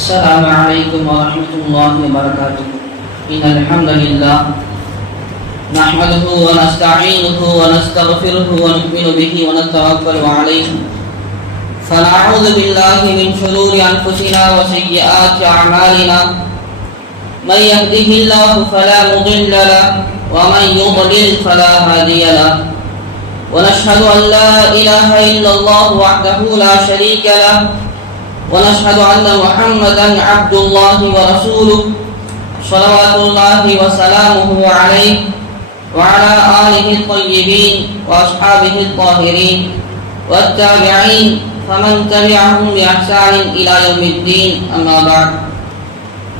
السلام عليكم ورحمة الله وبركاته. إن الحمد لله نحمده ونستعينه ونستغفره ونؤمن به ونتوكل عليه فنعوذ بالله من شرور أنفسنا وسيئات أعمالنا من يهده الله فلا مضل له ومن يضلل فلا هادي له ونشهد أن لا إله إلا الله وحده لا شريك له ونشهد أن محمدا عبد الله ورسوله صلوات الله وسلامه عليه وعلى آله الطيبين وأصحابه الطاهرين والتابعين فمن تبعهم بإحسان إلى يوم الدين. أما بعد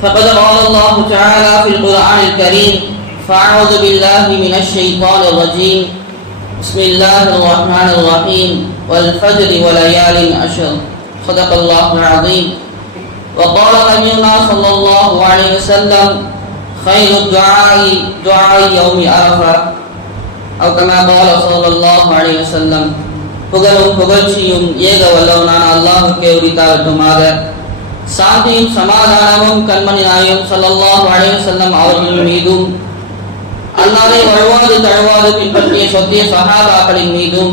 فقد قال الله تعالى في القرآن الكريم: فأعوذ بالله من الشيطان الرجيم بسم الله الرحمن الرحيم والفجر وليال عشر صدق الله العظيم. وقال نبينا صلى الله عليه وسلم: خير الدعاء دعاء يوم عرفة أو كما قال صلى الله عليه وسلم. புகழும் புகழ்ச்சியும் ஏக வல்லவனான அல்லாஹ்வுக்கே உரித்தாகட்டுமாக. சாந்தியும் சமாதானமும் கண்மணி நாயகம் ஸல்லல்லாஹு அலைஹி வஸல்லம் அவர்கள் மீதும் அன்னாரை வழுவாது தழுவாது பின்பற்றிய சத்திய சஹாபாக்களின் மீதும்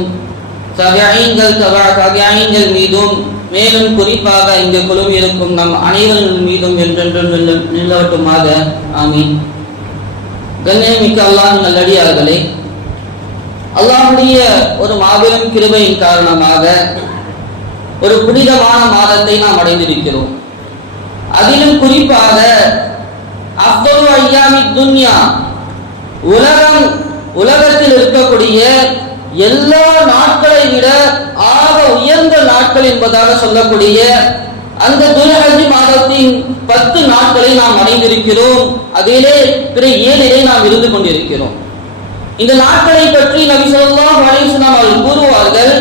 தபியீன்கள் மீதும் மேலும் குறிப்பாக இங்கு குழுமி இருக்கும் நம் அனைவரின் மீதும் என்றென்றும் நிலவட்டுமாக. ஆமீன். கண்ணியமிக்க அல்லாஹ்வின் நல்லடியார்களே, அல்லாஹ்வுடைய ஒரு மாபெரும் கிருபையின் காரணமாக ஒரு புனிதமான மாதத்தை நாம் அடைந்திருக்கிறோம். அதிலும் குறிப்பாக அஃதலு அய்யாமி துன்யா, உலகத்தில் இருக்கக்கூடிய எல்லா நாட்களை விட ஆக உயர்ந்த நாட்கள் என்பதாக சொல்லக்கூடிய அந்த துல்ஹஜ் மாதத்தின் 10 நாட்களை நாம் அடைந்திருக்கிறோம். அதிலே பிற 7 நாம் இருந்து கொண்டிருக்கிறோம். இந்த நாட்களை பற்றி நபி ஸல்லல்லாஹு அலைஹி வஸல்லம் அவர்கள் கூறுவார்கள்: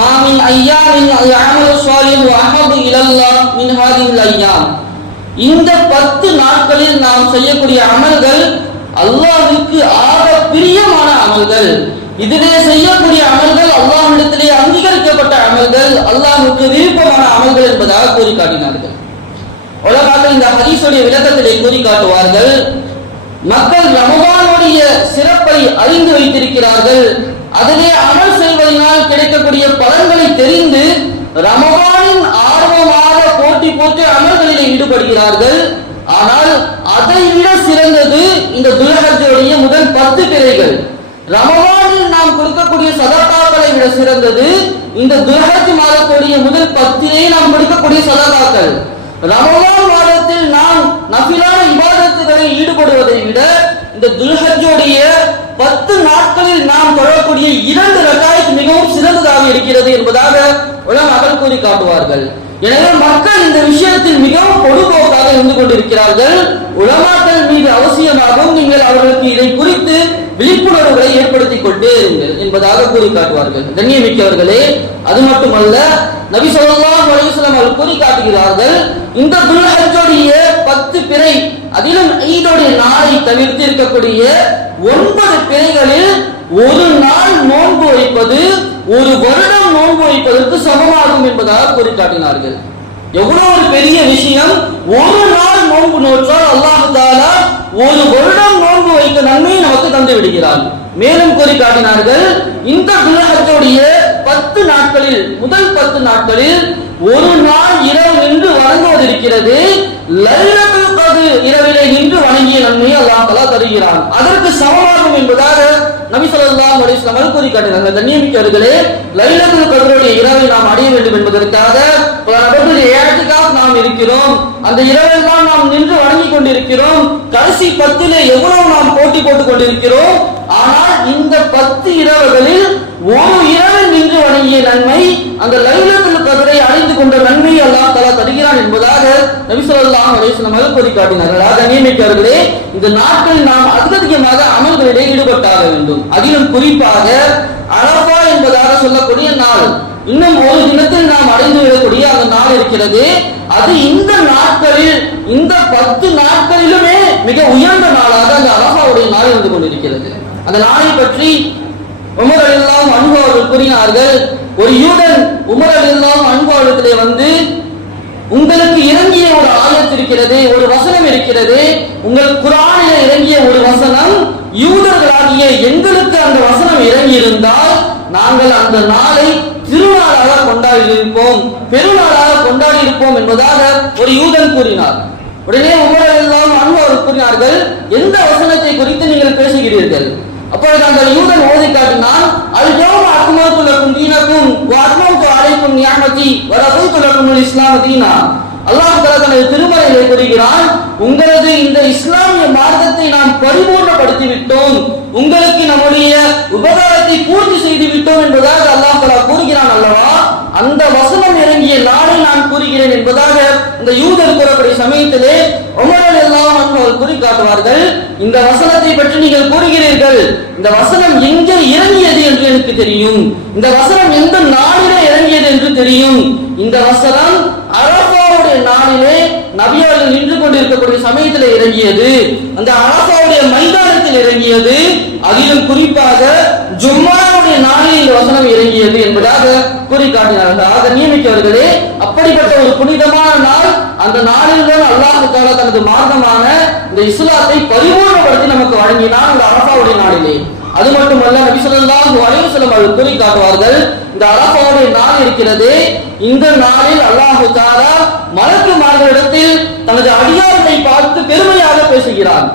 மா மின் அய்யாமின் அல்அமலு ஸாலிஹு அஹப்பு இலல்லாஹ் மின் ஹாதிஹில் அய்யாம். இந்த 10 நாட்களில் நாம் செய்யக்கூடிய அமல்கள் அல்லாஹ்வுக்கு ஆக பிரியமான அமல்கள். இதிலே செய்யக்கூடிய அமல்கள் அல்லாஹ்விடத்திலே அங்கீகரிக்கப்பட்ட அமல்கள், அல்லாஹ்வுக்கு விருப்பமான அமல்கள் என்பதாக கூறி காட்டினார்கள். உலமாக்கள் இந்த ஹதீஸுடைய விளக்கத்திலே கூறி காட்டுவார்கள்: மக்கள் ரமதானுடைய சிறப்பை அறிந்து வைத்திருக்கிறார்கள். அதிலே அமல் செய்வதனால் கிடைக்கக்கூடிய பலன்களை தெரிந்து ரமதானின் ஆர்வமாக போட்டி போட்டு அமல்களிலே ஈடுபடுகிறார்கள். ஆனால் அதை விட சிறந்தது இந்த துல்ஹஜ்ஜுடைய முதல் 10 பிறைகள். ரமதானில் நாம் கொடுக்கக்கூடிய சதகாக்களை விட சிறந்தது இந்த துல்ஹஜ் மாதத்துடைய முதல் 10 நாம் கொடுக்கக்கூடிய சதகாக்கள். ரமதான் மாதத்தில் நாம் நஃபிலான இபாதத்துகளில் ஈடுபடுவதை விட இந்த துல்ஹஜ்ஜுடைய 10 நாட்களில் நாம் தொழக்கூடிய 2 ரகாயத் மிகவும் சிறந்ததாக இருக்கிறது என்பதாக உலமாக்கள் கூறி காட்டுவார்கள். எனவே மக்கள் இந்த விஷயத்தில் மிகவும் பொதுபோக்காக இருந்து கொண்டிருக்கிறார்கள். உலமாக்கள் மீது அவசியமாகவும் நீங்கள் அவர்களுக்கு இதை குறித்து விழிப்புணர்வுகளை ஏற்படுத்திக் கொண்டே இருங்கள் என்பதாக கூறி காட்டுவார்கள். கண்ணியமிக்கவர்களே, அது மட்டுமல்ல, நபி ஸல்லல்லாஹு அலைஹி வஸல்லம் அவர்கள் கூறி காட்டுகிறார்கள்: இந்த துல்ஹஜ்ஜுடைய 10 பிறை, அதிலும் ஈதுடைய நாளை தவிர்த்து இருக்கக்கூடிய 9 பிறைகளில் ஒரு நாள் நோன்பு வைப்பது ஒரு வருடம் நோன்பு வைப்பதற்கு சமமாகும் என்பதாக கூறி காட்டினார்கள். எவ்வளவு ஒரு பெரிய விஷயம்! ஒரு நாள் நோன்பு நோற்றால் அல்லாஹ் தஆலா ஒரு வருடம் நோன்பு வைத்த நன்மையை நமக்கு தந்து விடுகிறார். மேலும் கூறி காட்டினார்கள்: இந்த துல்ஹஜ்ஜுடைய 10 நாட்களில், முதல் 10 நாட்களில் ஒரு நாள் இரவு நின்று வணங்குவது இருக்கிறது. லைலத்துல் கத்ர் இரவிலே நின்று வணங்கிய நன்மையை அல்லாஹ் தஆலா தருகிறான். அதற்கு சமமாகும் என்பதாக நபி ஸல்லல்லாஹு அலைஹி வஸல்லம் கூறி காட்டினார்கள். கண்ணியமிக்கவர்களே, லைலத்துல் கத்ருடைய இரவை நாம் அடைய வேண்டும் என்பதற்காக நாம் இருக்கிறோம். அந்த இரவெல்லாம் நாம் நின்று வணங்கி கொண்டிருக்கிறோம். கடைசி 10 எவ்வளவு நாம் போட்டி போட்டுக் கொண்டிருக்கிறோம். ஆனால் இந்த 10 இரவுகளில் ஒரு இரவில் நின்று வணங்கிய நன்மை, அந்த லைலத்துல் கத்ரை அடைந்து கொண்ட நன்மை அல்லாஹ் தஆலா தருகிறான் என்பதாக நபி ஸல்லல்லாஹு அலைஹி வஸல்லம் அவர்கள் கூறி காட்டினார்கள். கண்ணியமிக்கவர்களே, இந்த நாட்களில் நாம் அதிகமாக அமல்களிலே ஈடுபட்டாக வேண்டும். அதிலும் குறிப்பாக அரஃபா என்பதாக சொல்லக்கூடிய நாள், இன்னும் ஒரு தினத்தில் நாம் அடைந்து விடக்கூடிய அந்த நாள் இருக்கிறது. அது இந்த நாட்களில், இந்த 10 நாட்களிலுமே மிக உயர்ந்த நாளாக அந்த அரஃபாவுடைய நாள் இருந்து கொண்டிருக்கிறது. அந்த நாளை பற்றி உமர் ரலியல்லாஹு அன்ஹு அவர்கள் கூறினார்கள்: ஒரு யூதன் உமர் ரலியல்லாஹு அன்ஹு அவர்களிடத்திலே வந்து, உங்களுக்கு இறங்கிய ஒரு இருக்கிறது, ஒரு வசனம் இருக்கிறது. உங்கள் குர்ஆனிலே இறங்கிய ஒரு வசனம் யூதர்களாகிய எங்களுக்கு அந்த வசனம் இறங்கி இருந்தால் நாங்கள் அந்த நாளை திருநாளாக கொண்டாடி இருப்போம், பெருநாளாக கொண்டாடி இருப்போம் என்பதாக ஒரு யூதன் கூறினார். உடனே உமர் ரலியல்லாஹு அன்ஹு அவர்கள் கூறினார்கள், எந்த வசனத்தை குறித்து நீங்கள் பேசுகிறீர்கள்? அப்பொழுது அந்த யூதன் ஓதி காட்டினான், அல் யௌம அக்மல்து லக்கும் தீனக்கும் வ அத்மம்து அலைக்கும் நிஅமதி வ ரதீது லக்குமுல் இஸ்லாம தீனா. அல்லாஹ் தஆலா தனது திருமறையிலே கூறுகிறான், உங்களது இந்த இஸ்லாமிய மார்க்கத்தை நாம் பரிபூர்ணப்படுத்தி விட்டோம், உங்களுக்கு நம்முடைய உபகாரத்தை பூர்த்தி செய்து விட்டோம் என்பதாக அல்லாஹ் தஆலா கூறுகிறான் அல்லவா. அந்த வசனம் இறங்கிய நாளை நான் கூறுகிறேன் என்பதாக இந்த யூதர் கூறக்கூடிய சமயத்திலே உமர் ரலியல்லாஹு அன்ஹு அவர்கள் கூறி காட்டுவார்கள், இந்த வசனத்தை பற்றி நீங்கள் கூறுகிறீர்கள், இந்த வசனம் எங்கே இறங்கியது என்று எனக்கு தெரியும், இந்த வசனம் எந்த நாளிலே இறங்கியது என்று தெரியும். இந்த வசனம் அரஃபாவுடைய நாளிலே நபி அவர்கள் நின்று கொண்டிருக்கக்கூடிய சமயத்தில் இறங்கியது, அந்த அரஃபாவுடைய மைதானத்தில் இறங்கியது, அதிலும் குறிப்பாக ஜும்மாவுடைய நாளில் இந்த வசனம் இறங்கியது என்பதாக கூறி காட்டினார்கள். ஆக நியமித்தவர்களே, அப்படிப்பட்ட ஒரு புனிதமான நாள், அந்த நாளில் தான் அல்லாஹ் தஆலா தனது மார்க்கமான இந்த இஸ்லாத்தை பரிபூர்ணப்படுத்தி நமக்கு வழங்கினான், அந்த அரஃபாவுடைய நாளிலே. அது மட்டுமல்ல, நபி ஸல்லல்லாஹு அலைஹி வஸல்லம் அவர்கள் கூறி காட்டுவார்கள், இந்த அரஃபாவுடைய நாள் இருக்கிறது, இந்த நாளில் அல்லாஹ் தஆலா மலக்குமார்களிடத்தில் தனது அடியார்களை பார்த்து பெருமையாக பேசுகிறான்.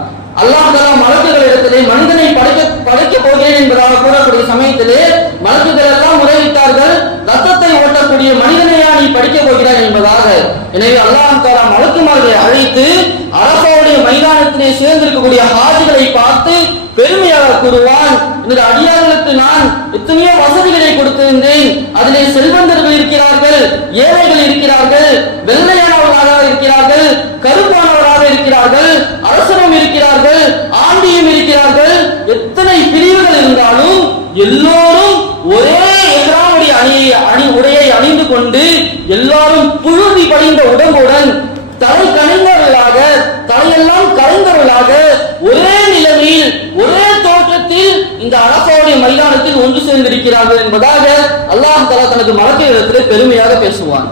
அல்லாஹ் தஆலா மலக்குகளிடத்திலே மனிதனை படைக்க போகிறேன் என்பதாக கூறக்கூடிய சமயத்திலே மலக்குகள் எல்லாம் முறையிட்டார்கள், ரத்தத்தை ஓட்டக்கூடிய மனிதனையா நீ படிக்க போகிறாய் என்பதாக. எனவே அல்லாஹ் தஆலா மலக்குமார்களை அழைத்து அரஃபாவுடைய மைதானத்திலே சேர்ந்திருக்கக்கூடிய ஹாஜிகளை பார்த்து பெருமையாக கூறுவான், இந்த அடியார்களுக்கு நான் எத்தனையோ வசதிகளை கொடுத்திருந்தேன், அதிலே செல்வந்தர்கள் இருக்கிறார்கள், ஏழைகள் இருக்கிறார்கள், வெள்ளையானவர்களாக இருக்கிறார்கள், கருப்பானவராக இருக்கிறார்கள், அரசரும் இருக்கிறார்கள், ஆண்டியும் இருக்கிறார்கள், எத்தனை பிரிவுகள் இருந்தாலும் எல்லோரும் ஒரே எஹ்ராமுடைய உடையை அணிந்து கொண்டு எல்லாரும் புழுதி படிந்த உடம்புடன் தலை கணிந்தவர்களாக, தலையெல்லாம் கலைந்தவர்களாக, ஒரே நிலையில் ஒரே தோற்றத்தில் இந்த அரஃபாவுடைய மைதானத்தில் ஒன்று சேர்ந்திருக்கிறார்கள் என்பதாக அல்லாஹ் தஆலா தனது மலக்குகளிடத்தில் பெருமையாக பேசுவான்.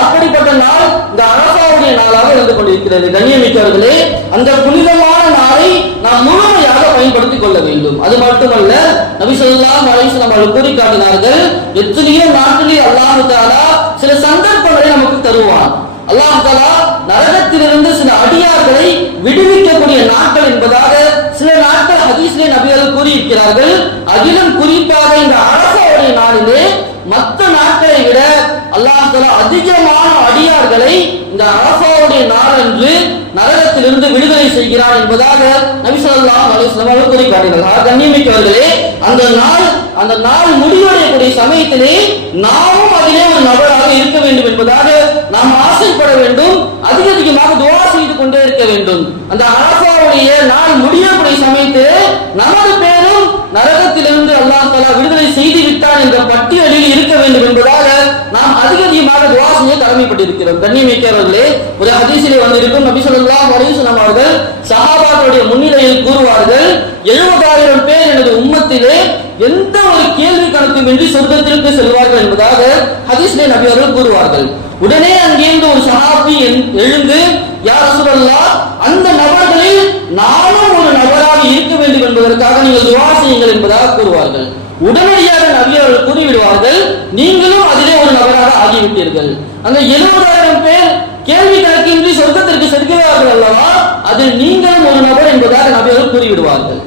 அப்படிப்பட்ட நாள் இந்த அரஃபாவுடைய நாளாக இருந்து கொண்டிருக்கிறது. கண்ணியமிக்கவர்களே, அந்த புனிதமான நாளை நாம் முழுமையாக பயன்படுத்திக் கொள்ள வேண்டும். அது மட்டுமல்ல, நபி ஸல்லல்லாஹு அலைஹி வஸல்லம் அவர்கள் கூறி காட்டினார்கள், எத்தனையோ நாட்களில் அல்லாஹ் தஆலா சில சந்தர்ப்பங்களை நமக்கு தருவான். அல்லாஹ் தஆலா நரகத்திலிருந்து சில அடியார்களை விடுவிக்கக்கூடிய நாட்கள் என்பதாக சில நாட்கள் ஹதீஸிலே நபிகள் கூறியிருக்கிறார்கள். அதிலும் குறிப்பாக இந்த அரஃபாவுடைய நாளிலே மற்ற நாட்களை விட அல்லாஹ் தஆலா அதிகமான அடியார்களை இந்த அரஃபாவுடைய நாளன்று நரகத்திலிருந்து விடுதலை செய்கிறார் என்பதாக நபி ஸல்லல்லாஹு அலைஹி வஸல்லம் அவர்கள் கூறி காட்டினார்கள். கண்ணியமிக்கவர்களே, அந்த நாள் முடிவடையக்கூடிய சமயத்திலே நாமும் அதிலே ஒரு நபராக இருக்க வேண்டும் என்பதாக நாம் ஆசைப்பட வேண்டும், அதிகமாக துஆ செய்து கொண்டே இருக்க வேண்டும். அந்த அரஃபாவுடைய நாள் முடியக்கூடிய சமயத்திலே நமது பேரும் நரகத்திலிருந்து அல்லாஹ் தஆலா விடுதலை செய்து விட்டார் என்ற பட்டியலில் இருக்க வேண்டும் என்பதாக நாம் அதிகமாக துஆ செய்ய கடமைப்பட்டிருக்கிறோம். கண்ணியமிக்கவர்களே, ஒரு ஹதீஸிலே வந்திருக்கும், நபி ஸல்லல்லாஹு அலைஹி வஸல்லம் அவர்கள் சஹாபாக்களுடைய முன்னிலையில் கூறுவார்கள், 70,000 பேர் எனது உம்மத்திலே எந்த ஒரு கேள்வி கணக்குமின்றி சொர்க்கத்திற்கு செல்வார்கள் என்பதாக ஹதீஸிலே நபி அவர்கள் கூறுவார்கள். உடனே அங்கிருந்து ஒரு சஹாபி எழுந்து, யா ரசூலல்லாஹ், அந்த நபர்களில் நானும் ஒரு நபராக இருக்க வேண்டும் என்பதற்காக நீங்கள் துஆ செய்யுங்கள் என்பதாக கூறுவார்கள். உடனடியாக நபி அவர்கள் கூறிவிடுவார்கள், நீங்களும் அதிலே ஒரு நபராக ஆகிவிட்டீர்கள். அந்த 70,000 பேர் கேள்வி கணக்கின்றி சொர்க்கத்திற்கு செல்கிறார்கள் அல்லவா, அதில் நீங்களும் ஒரு நபர் என்பதாக நபி அவர்கள் கூறிவிடுவார்கள்.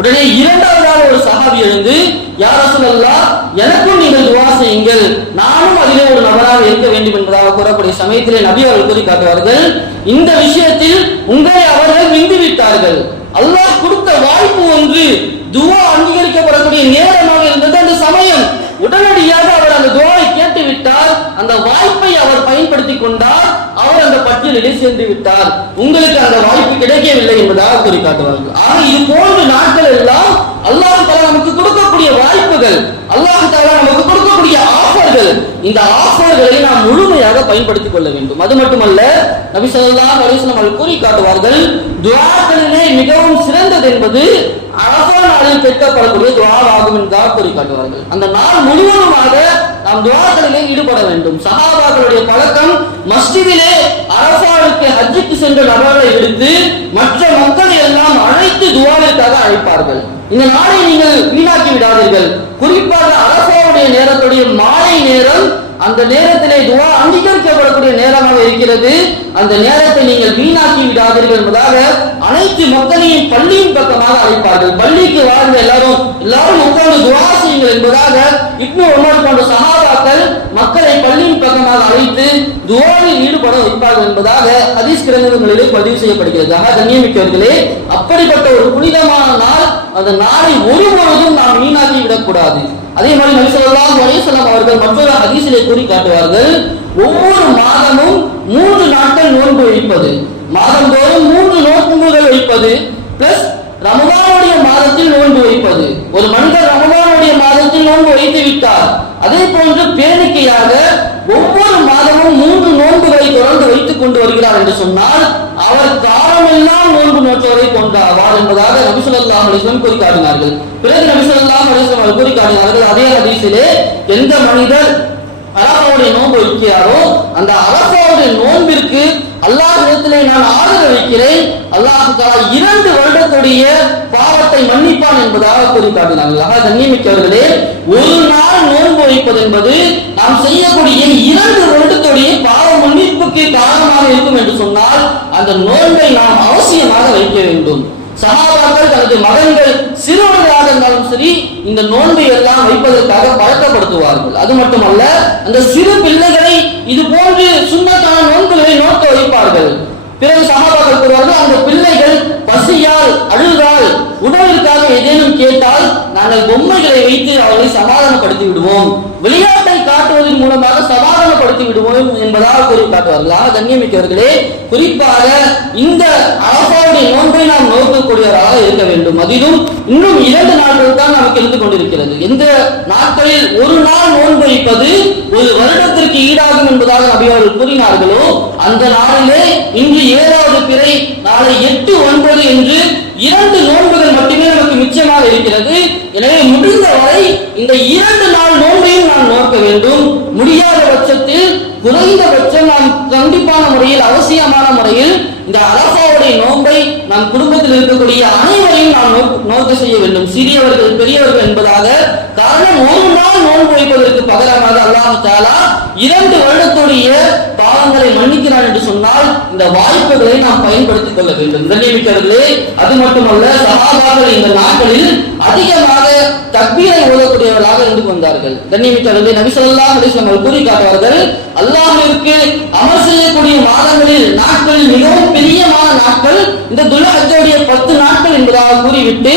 உடனே இரண்டாவதாக ஒரு சஹாபி எழுந்து, யா ரசூலல்லாஹ், எனக்கும் நீங்கள் துஆ செய்யுங்கள், நானும் அதிலே ஒரு நபராக இருக்க வேண்டும் என்பதாக கூறக்கூடிய சமயத்திலே நபி அவர்கள் கூறி காட்டுவார்கள், இந்த விஷயத்தில் உங்களை அவர்கள் விந்துவிட்டார்கள். அல்லாஹ் கொடுத்த வாய்ப்பு ஒன்று துஆ அங்கீகரிக்கப்படக்கூடிய நேரமாக இருந்தது அந்த சமயம். உடனடியாக அவர் அந்த துஆவை கேட்டு விட்டார், அந்த வாய்ப்பை அவர் பயன்படுத்திக் கொண்டார், அவர் அந்த பட்டியலிலே சேர்ந்து விட்டார். உங்களுக்கு அந்த வாய்ப்பு கிடைக்கவில்லை என்பதாக கூறி காட்டுவார்கள். ஆக இது போன்ற நாட்கள் எல்லாம் அல்லாஹ் தஆலா நமக்கு கொடுக்கக்கூடிய வாய்ப்புகள், அல்லாஹ் தஆலா நமக்கு கொடுக்கக்கூடிய ஆஃபர்கள். இந்த ஆஃபர்களை நாம் முழுமையாக பயன்படுத்திக் கொள்ள வேண்டும். அது மட்டுமல்ல, நபி ஸல்லல்லாஹு அலைஹி வஸல்லம் அவர்கள் கூறி காட்டுவார்கள், துஆக்களிலே மிகவும் சிறந்தது என்பது அரஃபா நாளில் கேட்கப்படக்கூடிய துஆவாகும் என்பதாக கூறி காட்டுவார்கள். அந்த நாள் முழுவதுமாக நாம் துஆக்களிலே ஈடுபட வேண்டும். சஹாபாக்களுடைய பழக்கம், மஸ்ஜிதிலே அரஃபாவுக்கு ஹஜ்ஜுக்கு சென்ற நபர்களை விடுத்து மற்ற மக்களை எல்லாம் அழைத்து துஆவிற்காக அழைப்பார்கள். இந்த நாளை நீங்கள் வீணாக்கி விடாதீர்கள். குறிப்பாக அரபாவுடைய நேரத்துடைய மாலை நேரம், அந்த நேரத்திலே துஆ அங்கீகரிக்கப்படக்கூடிய நேரமாக இருக்கிறது. அந்த நேரத்தை நீங்கள் வீணாக்கி விடாதீர்கள் என்பதாக அனைத்து மக்களையும் பள்ளியின் பக்கமாக அழைப்பார்கள். பள்ளிக்கு வாழ்ந்த எல்லாரும் உட்கார்ந்து துஆ செய்யுங்கள் என்பதாக இப்னு உமர் போன்ற சஹாபாக்கள் மக்களை பள்ளியின் பக்கமாக அழைத்து துஆவில் ஈடுபட வைப்பார்கள் என்பதாக ஹதீஸ் கிரந்தங்களிலே பதிவு செய்யப்படுகிறது. கண்ணியமிக்கவர்களே, அப்படிப்பட்ட ஒரு புனிதமான நாள், அந்த நாளை ஒருபொழுதும் நாம் வீணாக்கி விடக்கூடாது. அதே மாதிரி நபி ஸல்லல்லாஹு அலைஹி வஸல்லம் அவர்கள் மற்றொரு ஹதீஸிலே கூறி காட்டுவார்கள், ஒவ்வொரு மாதமும் 3 நாட்கள் நோன்பு வைப்பது, மாதந்தோறும் 3 நோன்புகள் வைப்பது பிளஸ் ரமதானுடைய மாதத்தில் நோன்பு வைப்பது. ஒரு மனிதர் ரமதானுடைய மாதத்தில் நோன்பு வைத்து விட்டார், அதே போன்று பேணிக்கையாக ஒவ்வொரு மாதமும் 3 நோன்புகளை தொடர்ந்து வைத்துக் கொண்டு வருகிறார் என்று சொன்னால் அவர் காலமெல்லாம் நோன்பு நோற்றவரை போன்றாவார் என்பதாக நபி ஸல்லல்லாஹு அலைஹி வஸல்லம் கூறி காட்டினார்கள். பிறகு நபி ஸல்லல்லாஹு அலைஹி வஸல்லம் கூறி காட்டினார்கள், அதே ஹதீஸிலே எந்த மனிதர் அரபாவுடைய நோன்பு வைக்கிறாரோ அந்த அரபாவுடைய நோன்பிற்கு அல்லாஹ்விடத்திலே நான் ஆதரவு வைக்கிறேன், அல்லாஹ் தஆலா 2 வருடத்துடைய பாவத்தை மன்னிப்பான் என்பதாக கூறி காட்டினார்கள். கண்ணியமிக்கவர்களே, ஒரு நாள் நோன்பு வைப்பது என்பது நாம் செய்யக்கூடிய 2 வருடத்துடைய பாவ மன்னிப்புக்கு காரணமாக இருக்கும் என்று சொன்னால் அந்த நோன்பை நாம் அவசியமாக வைக்க வேண்டும். சஹாபாக்கள் தனது மகன்கள் சிறுவர்களாக இருந்தாலும் சரி இந்த நோன்பை எல்லாம் வைப்பதற்காக பழக்கப்படுத்துவார்கள். அது மட்டுமல்ல, அந்த சிறு பிள்ளைகளை இது போன்று சுன்னத்தான நோன்புகளை நோக்க வைப்பார்கள். பிறகு சஹாபாக்கள் கூறுவார்கள், அந்த பிள்ளைகள் பசியால் அழுதால் உணவிற்காக ஏதேனும் கேட்டால் நாங்கள் பொம்மைகளை வைத்து அவர்களை சமாதானப்படுத்தி விடுவோம், விளையாட்டை காட்டுவதன் மூலமாக சமாதானப்படுத்தி விடுவோம் என்பதாக கூறி காட்டுவார்கள். கண்ணியமிக்கவர்களே, குறிப்பாக இந்த அரபாவுடைய நோன்பை நாம் நோக்கக்கூடியவராக இருக்க வேண்டும். அதிலும் இன்னும் 2 நாட்கள் தான் நமக்கு இருந்து கொண்டிருக்கிறது. எந்த நாட்களில் ஒரு நாள் நோன்பு வைப்பது ஒரு வருடத்திற்கு ஈடாகும் என்பதாக நபி அவர்கள் கூறினார்களோ அந்த நாளிலே இன்று 7வது பிறை, நாளை 8, 9 என்று 2 நோன்புகள் மட்டுமே நமக்கு மிச்சமாக இருக்கிறது. எனவே முடிந்த வரை இந்த 2 நாள் நோன்பையும் நாம் நோக்க வேண்டும். முடியாத பட்சத்தில் குறைந்தபட்சம் நாம் கண்டிப்பான முறையில், அவசியமான முறையில் இந்த அரபாவுடைய நோன்பை நம் குடும்பத்தில் இருக்கக்கூடிய அனைவரையும் நாம் நோக்க செய்ய வேண்டும், சிறியவர்கள் பெரியவர்கள் என்பதாக. காரணம், ஒரு நாள் நோன்பு வைப்பதற்கு பகரமாக அல்லாஹ் தஆலா 2 வருடத்துடைய பாவங்களை மன்னிக்கிறான் என்று சொன்னால் இந்த வாய்ப்புகளை நாம் பயன்படுத்திக் கொள்ள வேண்டும். கண்ணியமிக்கவர்களே, அது மட்டுமல்ல, சஹாபாக்கள் இந்த நாட்களில் அதிகமாக தக்பீரை ஓதக்கூடியவர்களாக இருந்து வந்தார்கள். கண்ணியமிக்கவர்களே, நபி ஸல்லல்லாஹு அலைஹி வஸல்லம் கூறி காட்டுவார்கள், அல்லாஹ்விற்கு அமல் செய்யக்கூடிய மாதங்களில் நாட்களில் மிகவும் பிரியமான நாட்கள் இந்த துல்ஹஜ்ஜுடைய 10 நாட்கள் என்பதாக கூறிவிட்டு,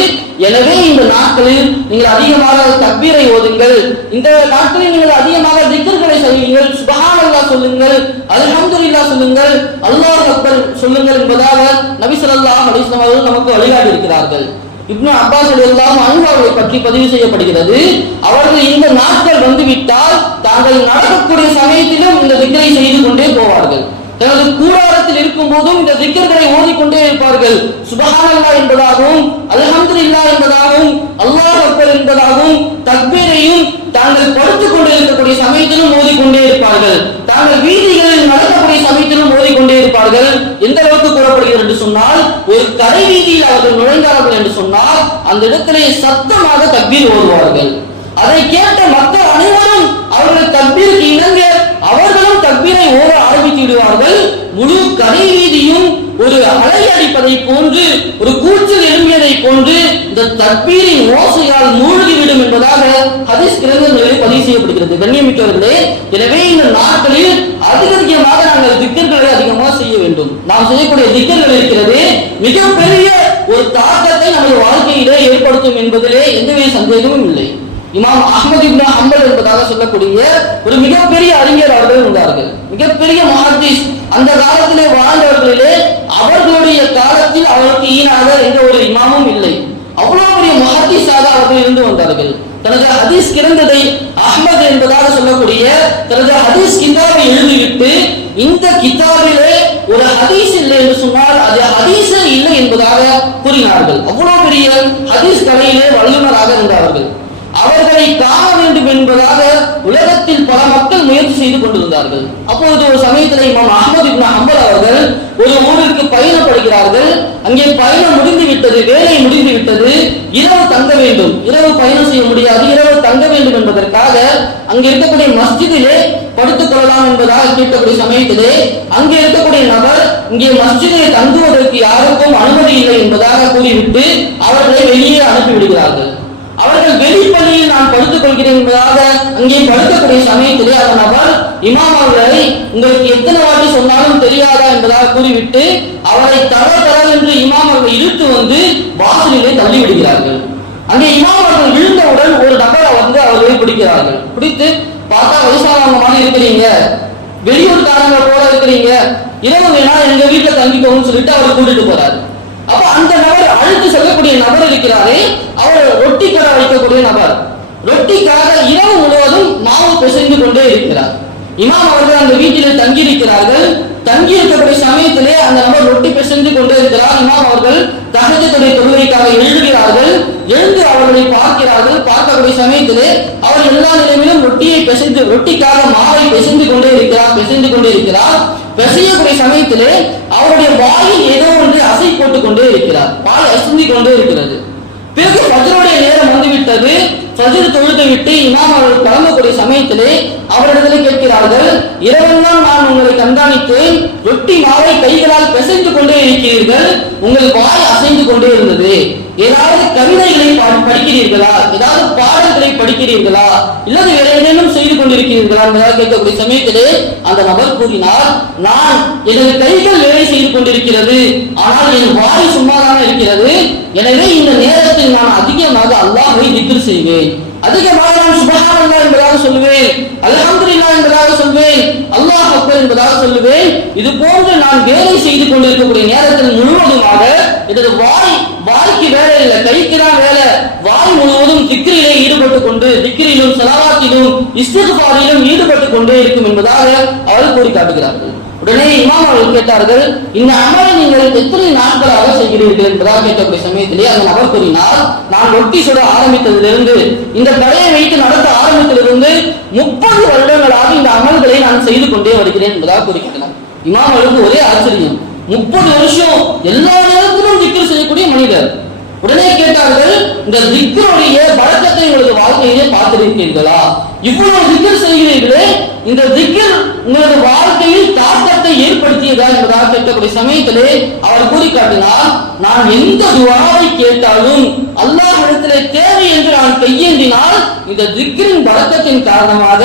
எனவே இந்த நாட்களில் நீங்கள் அதிகமாக தக்பீரை ஓதுங்கள், இந்த நாட்களில் நீங்கள் அதிகமாக திக்ர்களை செய்யுங்கள், சுப்ஹானல்லாஹ் சொல்லுங்கள், அல்ஹம்துலில்லாஹ் சொல்லுங்கள், அல்லாஹ் அக்பர் சொல்லுங்கள் என்பதாக நபி ஸல்லல்லாஹு அலைஹி வஸல்லம் அவர்கள் நமக்கு வழிகாட்டி இருக்கிறார்கள். இப்னு அப்பாஸ் ரலியல்லாஹு அன்ஹு அவர்களை பற்றி பதிவு செய்யப்படுகிறது, அவர்கள் இந்த நாட்கள் வந்துவிட்டால் தாங்கள் நடக்கக்கூடிய சமயத்திலும் இந்த திக்ரை செய்து கொண்டே போவார்கள். தனது கூடாரத்தில் இருக்கும் போதும் இந்த திக்ர்களை ஓதிக்கொண்டே இருப்பார்கள். சுப்ஹானல்லாஹ் என்பதாகவும் அல்ஹம்துலில்லாஹ் என்பதாகவும் அல்லாஹ் அக்பர் என்பதாகவும் தக்பீரையும் தாங்கள் படுத்துக் கொண்டே இருக்கக்கூடிய சமயத்திலும் ஓதிக்கொண்டே இருப்பார்கள். தாங்கள் வீதிகளில் நடக்கக்கூடிய சமயத்திலும் ஓதிக்கொண்டே இருப்பார்கள். எந்த அளவுக்கு கூறப்படுகிறது என்று சொன்னால், ஒரு கடை வீதியில் அவர்கள் நுழைந்தார்கள் என்று சொன்னால் அந்த இடத்திலே சத்தமாக தக்பீர் ஓதுவார்கள். அதை கேட்ட மக்கள் அனைவரும் அவர்கள் தக்பீருக்கு இணங்க அவர்களும் தக்பீரை ஓத ஆரம்பித்து விடுவார்கள். முழு கடை வீதியும் ஒரு அலை அடிப்பதை போன்று, ஒரு கூச்சல் எழும்பியதை போன்று இந்த தக்பீரின் ஓசையால் மூழ்கிவிடும் என்பதாக ஹதீஸ் கிரந்தங்களில் பதிவு செய்யப்படுகிறது. கண்ணியமிக்கவர்களே, எனவே இந்த நாட்களில் அதிகமாக நாங்கள் திக்ர்களை அதிகமாக செய்ய வேண்டும். நாம் செய்யக்கூடிய திக்ர்கள் இருக்கிறது மிகப்பெரிய ஒரு தாக்கத்தை நமது வாழ்க்கையிலே ஏற்படுத்தும் என்பதிலே எந்தவித சந்தேகமும் இல்லை. இமாம் அஹ்மத் இப்னு ஹம்பல் என்பதாக சொல்லக்கூடிய ஒரு மிகப்பெரிய அறிஞர் அவர்கள் இருந்தார்கள், மிகப்பெரிய முஹத்திஸ். அந்த காலத்திலே வாழ்ந்தவர்களிலே அவர்களுடைய காலத்தில் அவருக்கு ஈனாக எந்த ஒரு இமாமும் இல்லை. அவ்வளவு பெரிய முஹத்திஸாக அவர்கள் இருந்து வந்தார்கள். தனது ஹதீஸ் கிரந்தத்தை அஹ்மத் என்பதாக சொல்லக்கூடிய தனது ஹதீஸ் கிதாபை எழுதிவிட்டு, இந்த கிதாபிலே ஒரு ஹதீஸ் இல்லை என்று சொன்னால் அது ஹதீஸே இல்லை என்பதாக கூறினார்கள். அவ்வளவு பெரிய ஹதீஸ் கலையிலே வல்லுநராக இருந்தார்கள். அவர்களை காண வேண்டும் என்பதாக உலகத்தில் பல மக்கள் முயற்சி செய்து கொண்டிருந்தார்கள். அப்பொழுது ஒரு சமயத்தில் இமாம் அஹ்மத் இப்னு ஹம்பல் அவர்கள் ஒரு ஊருக்கு அங்கே பயணம் முடிந்து விட்டது, வேலை முடிந்து விட்டது, இரவு தங்க வேண்டும், இரவு பயணம் செய்ய முடியாது, இரவு தங்க வேண்டும் என்பதற்காக அங்கே இருக்கக்கூடிய மஸ்ஜிதிலே படுத்துக் கொள்ளலாம் என்பதாக கேட்கக்கூடிய சமயத்திலே அங்கே இருக்கக்கூடிய நபர் இங்கே மஸ்ஜிதிலே தங்குவதற்கு யாருக்கும் அனுமதி இல்லை என்பதாக கூறிவிட்டு அவர்களை வெளியே அனுப்பிவிடுகிறார்கள். அவர்கள் வெளிப்பள்ளியில் நான் படுத்துக் கொள்கிறேன் என்பதாக அங்கே படுக்கக்கூடிய சமயத்திலே அந்த நபர் இமாம் அவர்களை உங்களுக்கு எத்தனை வாட்டி சொன்னாலும் தெரியாதா என்பதாக கூறிவிட்டு அவரை தர என்று இமாம் அவர்கள் இழுத்து வந்து வாசலிலே தள்ளிவிடுகிறார்கள். அங்கே இமாம் அவர்கள் விழுந்தவுடன் ஒரு நபரை வந்து அவர்களை பிடிக்கிறார்கள். பிடித்து பார்த்தா வயசானவங்க மாதிரி இருக்கிறீங்க, வெளியூர்காரங்க போல இருக்கிறீங்க, இரவு வேணா எங்க வீட்டுல தங்கிக்கோன்னு சொல்லிட்டு அவர் கூட்டிட்டு போறாரு. அப்ப அந்த நபர் அழைத்து செல்லக்கூடிய நபர் இருக்கிறாரே அவர் ரொட்டி கடை வைக்கக்கூடிய நபர், ரொட்டிக்காக இரவு முழுவதும் மாவு பிசைந்து கொண்டே இருக்கிறார். இமாம் அவர்கள் அந்த வீட்டில் தங்கி இருக்கிறார்கள். தங்கி இருக்கக்கூடிய சமயத்திலே அந்த நபர் ரொட்டி பிசைந்து கொண்டே இருக்கிறார். இமாம் அவர்கள் தஹஜ்ஜுடைய தொழுகைக்காக எழுதுகிறார்கள். எழுந்து அவர்களை பார்க்கிறார்கள். பார்க்கக்கூடிய சமயத்திலே அவர் எல்லா நிலையிலும் ரொட்டிக்காக மாவை பிசைந்து கொண்டே இருக்கிறார். பிசையக்கூடிய சமயத்திலே அவருடைய வாயில் ஏதோ ஒன்று அசை போட்டுக் கொண்டே இருக்கிறார். வாய் அசைந்து கொண்டே இருக்கிறது. பிறகு ஃபஜ்ருடைய நேரம் வந்துவிட்டது. ஃபஜ்ர் தொழுது விட்டு இமாம் அவர்கள் கிளம்பக்கூடிய சமயத்திலே அவரிடத்தில் கேட்கிறார்கள், இரவெல்லாம் நான் உங்களை கண்காணித்தேன், ரொட்டி மாவை கைகளால் பிசைந்து கொண்டே இருக்கிறீர்கள், உங்கள் வாய் அசைந்து கொண்டே இருந்தது, ஏதாவது கவிதைகளை படிக்கிறீர்களா, ஏதாவது பாடல்களை படிக்கிறீர்களா, இல்லது வேற ஏதேனும் செய்து கொண்டிருக்கிறீர்களா என்பதாக கேட்கக்கூடிய சமயத்திலே அந்த நபர் கூறினார், நான் எனது கைகள் வேலை செய்து கொண்டிருக்கிறது, ஆனால் என் வாய் சும்மாதான் இருக்கிறது, எனவே இந்த நேரத்தில் நான் அதிகமாக அல்லாஹ்வை திக்ர் செய்வேன், அதிகமாக நான் சுப்ஹானல்லாஹ் என்பதாக சொல்லுவேன், அல்ஹம்துலில்லாஹ் என்பதாக சொல்வேன், அல்லாஹ் அக்பர் என்பதாக சொல்லுவேன். இது போன்று நான் வேலை செய்து கொண்டிருக்கக்கூடிய நேரத்தில் முழுவதுமாக எனது வாய்க்கு வேலை இல்லை, கைக்கு தான் வேலை, வாய் முழுவதும் திக்ரிலே ஈடுபட்டுக் கொண்டு திக்ரிலும் ஸலவாத்திலும் இஸ்திக்ஃபாரிலும் ஈடுபட்டுக் கொண்டே இருக்கும் என்பதாக அவர்கள் கூறி காட்டுகிறார்கள். உடனே இமாம் அவர்கள் கேட்டார்கள், இந்த அமலை நீங்கள் எத்தனை நாட்களாக செய்கிறீர்கள் என்பதாக கேட்கக்கூடிய சமயத்திலே அந்த நபர் கூறினார், நான் ரொட்டி சுட ஆரம்பித்ததிலிருந்து, இந்த கடையை வைத்து நடத்த ஆரம்பித்ததிலிருந்து 30 வருடங்களாக இந்த அமல்களை நான் செய்து கொண்டே வருகிறேன் என்பதாக கூறுகிறார். இமாம் அவர்களுக்கு ஒரே ஆச்சரியம், 30 வருஷம் எல்லா நேரத்திலும் திக்ர் செய்யக்கூடிய மனிதர். உடனே கேட்டார்கள், இந்த திக்ருடைய பழக்கத்தை உங்களது வாழ்க்கையிலே பார்த்திருக்கிறீர்களா, இவ்வளவு திக்ர் செய்கிறீர்களே, இந்த திக்ர் உங்களது வாழ்க்கையில் தாக்கத்தை ஏற்படுத்தியதா என்பதாக கேட்கக்கூடிய சமயத்திலே அவர் கூறி காட்டினார், நான் எந்த துஆவை கேட்டாலும் அல்லாஹ்விடத்திலே தேவை என்று நான் கையேந்தினால் இந்த திக்ரின் பழக்கத்தின் காரணமாக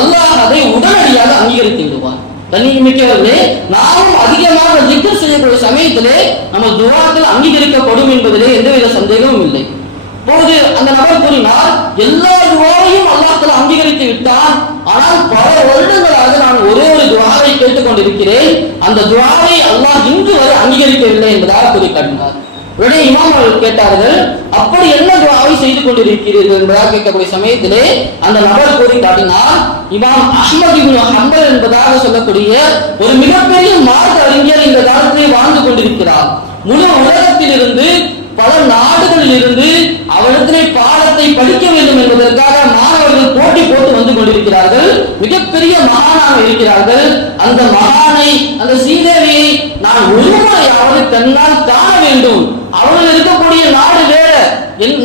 அல்லாஹ் அதை உடனடியாக அங்கீகரித்து விடுவார். கண்ணியமிக்கவர்களே, நாமும் அதிகமாக திக்ர் செய்யக்கூடிய சமயத்திலே நம்ம துஆக்கள் அங்கீகரிக்கப்படும் என்பதிலே எந்தவித சந்தேகமும் இல்லை. போது அந்த நபர் கூறினார், எல்லா துஆவையும் அல்லாஹ் தஆலா அங்கீகரித்து விட்டான், ஆனால் பல வருடங்களாக நான் ஒரே ஒரு துஆவை கேட்டுக் கொண்டிருக்கிறேன், அந்த துஆவை அல்லாஹ் இன்று வரை அங்கீகரிக்கவில்லை என்பதாக கூறி காட்டினார். உடனே இமாம் அவர்கள் கேட்டார்கள், அப்படி என்ன துஆவை செய்து கொண்டிருக்கிறீர்கள் என்பதாக கேட்கக்கூடிய சமயத்திலே அந்த நபர் கூறி காட்டினார், இமாம் அஹ்மத் இப்னு ஹம்பல் என்பதாக சொல்லக்கூடிய ஒரு மிகப்பெரிய மார்க்க அறிஞர் இந்த காலத்திலே வாழ்ந்து கொண்டிருக்கிறார். முழு உலகத்திலிருந்து பல நாடுகளில் இருந்து அவரிடத்திலே பாடத்தை படிக்க வேண்டும் என்பதற்காக மாணவர்கள் போட்டி போட்டு வந்து கொண்டிருக்கிறார்கள். மிகப்பெரிய மகானாக இருக்கிறார்கள். அந்த மகானை, அந்த ஸ்ரீதேவியை நான் ஒருமுறையாவது தன்னால் காண வேண்டும். அவர்கள் இருக்கக்கூடிய நாடு வேற,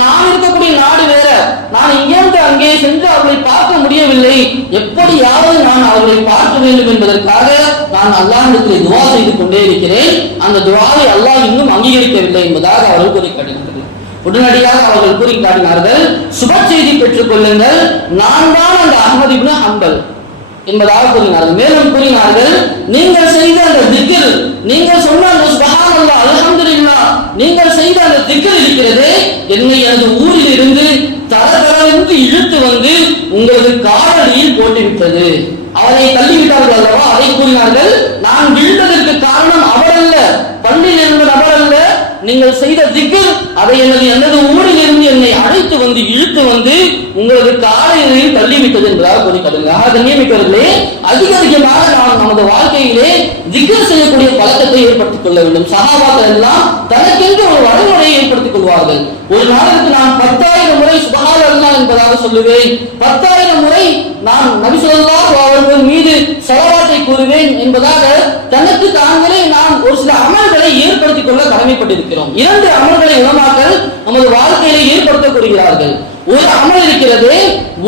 நான் இருக்கக்கூடிய நாடு வேற, நான் இங்கிருந்து அங்கே சென்று அவர்களை பார்க்க முடியவில்லை, எப்படியாவது நான் அவர்களை பார்க்க வேண்டும் என்பதற்காக நான் அல்லாஹ்விடத்தில் துஆ செய்து கொண்டே இருக்கிறேன். அந்த துஆவை அல்லாஹ் இன்னும் அங்கீகரிக்கவில்லை என்பதாக அவர்கள் கூறி காட்டினார்கள். உடனடியாக அவர்கள் கூறி காட்டினார்கள், சுப செய்தி பெற்றுக் கொள்ளுங்கள், நான் தான் அந்த அஹ்மத் இப்னு ஹம்பல் என்பதாக கூறினார்கள். மேலும் கூறினார்கள், நீங்கள் செய்த அந்த திக்ர், நீங்கள் சொன்ன அந்த சுப்ஹானல்லாஹ் அல்ஹம்துலில்லாஹ், நீங்கள் செய்த அந்த திக்ர் இருக்கிறது, என்னை எனது ஊரில் இருந்து தரதரவென்று இழுத்து வந்து உங்களது காலடியில் போட்டுவிட்டது. அவரை தள்ளிவிட்டார்கள் அல்லவா, அதை கூறினார்கள், நான் விழுந்ததற்கு காரணம் அவர் அல்ல, பள்ளியில் இருந்த நபர் அல்ல, நீங்கள் செய்த திக்ர் அதை எனது ஊரில் இருந்து என்னை அழைத்து வந்து இழுத்து வந்து உங்களது காலையில் தள்ளிவிட்டது என்பதாக கூறிக்கொள்ளுங்க. கண்ணியமிக்கவர்களே, அதிகமாக நாம் நமது வாழ்க்கையிலே திக்ர் செய்யக்கூடிய பழக்கத்தை ஏற்படுத்திக் கொள்ள வேண்டும். சஹாபாக்கள் எல்லாம் தனக்கென்று ஒரு வழிமுறையை ஏற்படுத்திக் கொள்வார்கள். ஒரு நாளுக்கு நான் 10,000 முறை சுப்ஹானல்லாஹ் என்பதாக சொல்லுவேன், 10,000 முறை நான் நபி ஸல்லல்லாஹு அவர்கள் மீது ஸலவாத்தை கூறுவேன் என்பதாக தனக்கு தாங்களே நான் ஒரு சில அமல்களை ஏற்படுத்திக் கொள்ள கடமைப்பட்டிருக்கிறோம். 2 அமல்களை உலமாக்கள் நமது வாழ்க்கையிலே ஏற்படுத்தப்படுகிறார்கள். ஒரு அமல் இருக்கிறது,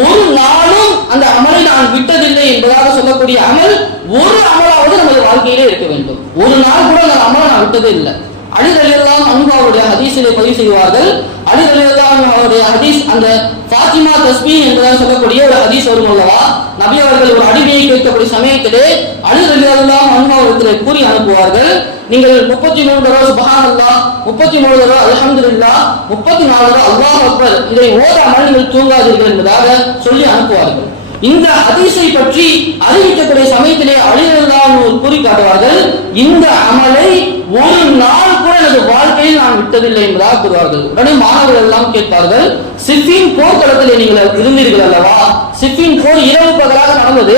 ஒரு நாளும் அந்த அமலை நான் விட்டதில்லை என்பதாக சொல்லக்கூடிய அமல், ஒரு அமலாவது நமது வாழ்க்கையிலே இருக்க வேண்டும். ஒரு நாள் கூட அந்த அமலை நான் விட்டதே இல்லை. அலி ரலியல்லாஹு அன்ஹு அவருடைய ஹதீஸிலே பதிவு செய்வார்கள். அலி ரலியல்லாஹு அன்ஹு அவருடைய ஹதீஸ், அந்த ஃபாத்திமா தஸ்பீஹ் என்பதாக சொல்லக்கூடிய ஒரு ஹதீஸ் வரும் அல்லவா, நபி அவர்கள் ஒரு அடிமையை கேட்கக்கூடிய சமயத்திலே அலி ரலியல்லாஹு அன்ஹு அவர்களை கூறி அனுப்புவார்கள், நீங்கள் 33 தடவை சுப்ஹானல்லாஹ், 33 தடவை அல்ஹம்துலில்லாஹ், 34 தடவை அல்லாஹ் அக்பர் இதை ஓதாமல் நீங்கள் தூங்காதீர்கள் என்பதாக சொல்லி அனுப்புவார்கள். இந்த ஹதீஸை பற்றி அறிவிக்கக்கூடிய சமயத்திலே அலி ரலியல்லாஹு அன்ஹு கூறி காட்டுவார்கள், இந்த அமலை ஒரு நாள் கூட எனது வாழ்க்கையில் நான் விட்டதில்லை என்பதாக கூறுவார்கள். உடனே மாணவர்கள் எல்லாம் கேட்பார்கள், சிஃபின் போர்க்களத்திலே நீங்கள் இருந்தீர்கள் அல்லவா, சிஃபின் போர் இரவு பகலாக நடந்தது,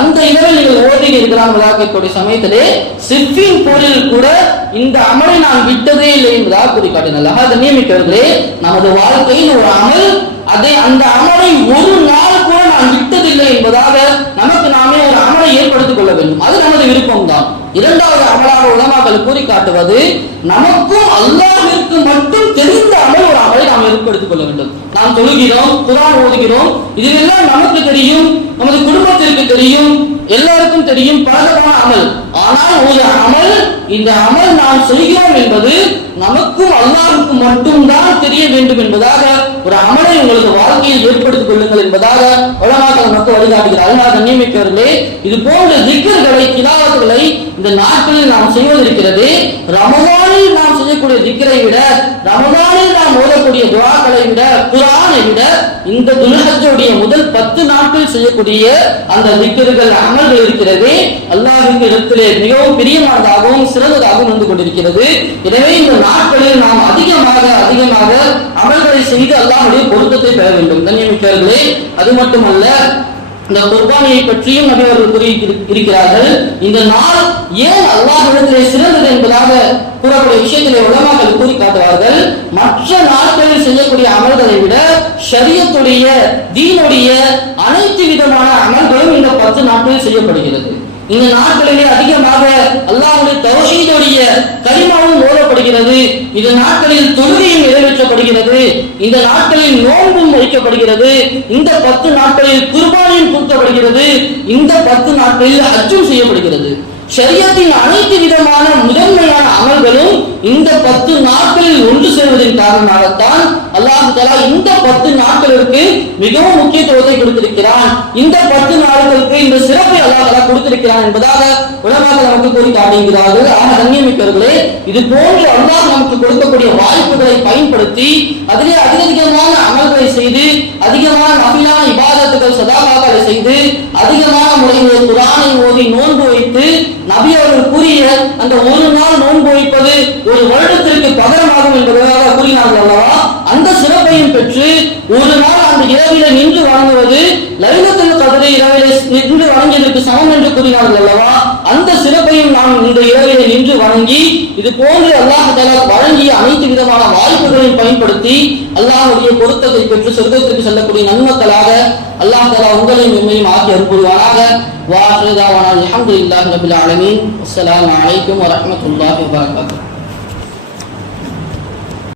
அந்த இரவில் நீங்கள் ஓடினீர்களா என்பதாக கேட்கக்கூடிய சமயத்திலே சிஃபின் போரில் கூட இந்த அமலை நான் விட்டதே இல்லை என்பதாக கூறி காட்டினார். அதை நியமிக்கிறவர்களே, நமது வாழ்க்கையில் ஒரு அமல், அந்த அமலை ஒரு நாள் கூட நான் விட்டதில்லை என்பதாக நமக்கு நாமே ஒரு அமலை ஏற்படுத்திக் கொள்ள வேண்டும். அது நமது விருப்பம் தான். 2வது அமலாக உலமாக்கள் கூறி காட்டுவது, நமக்கும் அல்லாஹ்விற்கு மட்டும் தெரிந்த அமல் ஒரு அமலை நாம் ஏற்படுத்திக் கொள்ள வேண்டும். நாம் தொழுகிறோம், குர்ஆன் ஓதுகிறோம், இதெல்லாம் நமக்கு தெரியும், நமது குடும்பத்திற்கு தெரியும், எல்லாருக்கும் தெரியும், பழக்கமான அமல். ஆனால் ஒரு அமல், இந்த அமல் நாம் செய்கிறோம் என்பது நமக்கும் அல்லாஹ்வுக்கும் மட்டும்தான் தெரிய வேண்டும் என்பதாக ஒரு அமலை உங்களது வாழ்க்கையில் ஏற்படுத்திக் கொள்ளுங்கள் என்பதாக உலமாக்கள் நமக்கு வழிகாட்டுகிறார்கள். கண்ணியமிக்கவர்களே, இது போன்ற திக்ர்களை, திலாவத்துகளை இந்த நாட்களில் நாம் செய்வதற்கிறது. ரமலானில் நாம் செய்யக்கூடிய திக்ரை விட, ரமலானில் நாம் ஓதக்கூடிய துஆக்களை விட, குர்ஆனை விட, இந்த துல்ஹஜ்ஜுடைய முதல் 10 நாட்கள் செய்யக்கூடிய அந்த திக்ர்கள், அமல்கள் இருக்கிறது, அல்லாஹ்வின் இடத்திலே மிகவும் பிரியமானதாகவும் சிறந்ததாகவும் இருந்து கொண்டிருக்கிறது. எனவே இந்த நாட்களில் நாம் அதிகமாக அமல்களை செய்து அல்லாஹ்வுடைய பொருத்தத்தை பெற வேண்டும். கண்ணியமிக்கவர்களே, அது மட்டுமல்ல, இந்த குர்பானியை பற்றியும் நபி அவர்கள் கூறி இருக்கிறார்கள். இந்த நாள் ஏன் அல்லாஹ்விடத்திலே சிறந்தது என்பதாக கூறக்கூடிய விஷயத்திலே உலமாக்கள் கூறி காட்டுவார்கள். மற்ற நாட்களில் செய்யக்கூடிய அமல்களை விட ஷரியத்துடைய, தீனுடைய அனைத்து விதமான அமல்களும் இந்த 10 நாட்களில் செய்யப்படுகிறது. இந்த நாட்களிலே அதிகமாக அல்லாஹ்வுடைய தௌஹீதுடைய கலிமாவும் ஓதப்படுகிறது. இந்த நாட்களில் தொழுகையும் நிறைவேற்றப்படுகிறது. இந்த நாட்களில் நோன்பும் வைக்கப்படுகிறது. இந்த 10 நாட்களில் குர்பானியும் கொடுக்கப்படுகிறது. இந்த 10 நாட்களில் ஹஜ்ஜும் செய்யப்படுகிறது. ஷரியத்தின் அனைத்து விதமான முதன்மையான அமல்களும் இந்த 10 நாட்களில் ஒன்று சேர்வதன் காரணமாகத்தான் அல்லாஹ் தஆலா இந்த 10 நாட்களுக்கு மிகவும் முக்கியத்துவத்தை கொடுத்திருக்கிறான். இந்த 10 நாட்களுக்கு இந்த சிறப்பை அல்லாஹ் தஆலா கொடுத்திருக்கிறான் என்பதாக உலமாக்கள் நமக்கு கூறி காட்டுகிறார்கள். ஆக கண்ணியமிக்கவர்களே, இது போன்று அல்லாஹ் நமக்கு கொடுக்கக்கூடிய வாய்ப்புகளை பயன்படுத்தி அதிலே அதிகமான அமல்களை செய்து, அதிகமான நஃபிலான இபாதத்துகள், சதகாக்களை செய்து, அதிகமான முறையில் குர்ஆனை ஓதி, நோன்பு வைத்து, நபி அவர்கள் கூறிய அந்த ஒரு நாள் நோன்பு வைப்பது ஒரு வருடத்திற்கு பகரமாகும் என்பதாக கூறினார்கள் அல்லவா, அந்த சிறப்பையும் பெற்று ஒரு நாள் அந்த இரவிலே நின்று வணங்குவது லைலத்துல் கத்ர் இரவிலே நின்று வணங்கியதற்கு சமம் என்று கூறினார்கள் அல்லவா, அந்த சிறப்பையும் நாம் இந்த இரவிலே நின்று வணங்கி, இது போன்று அல்லாஹ் தஆலா வழங்கிய அனைத்து விதமான வாய்ப்புகளையும் பயன்படுத்தி அல்லாஹ்வுடைய பொருத்தத்தை பெற்று சொர்க்கத்திற்கு செல்லக்கூடிய நன்மக்களாக அல்லாஹ் தஆலா உங்களையும் எம்மையும் ஆக்கி அருள்புரிவானாக. வா ஆகிரு தாவானா அல்ஹம்துலில்லாஹி ரப்பில் ஆலமீன். அஸ்ஸலாமு அலைக்கும் வரஹ்மத்துல்லாஹி வபரகாத்துஹு.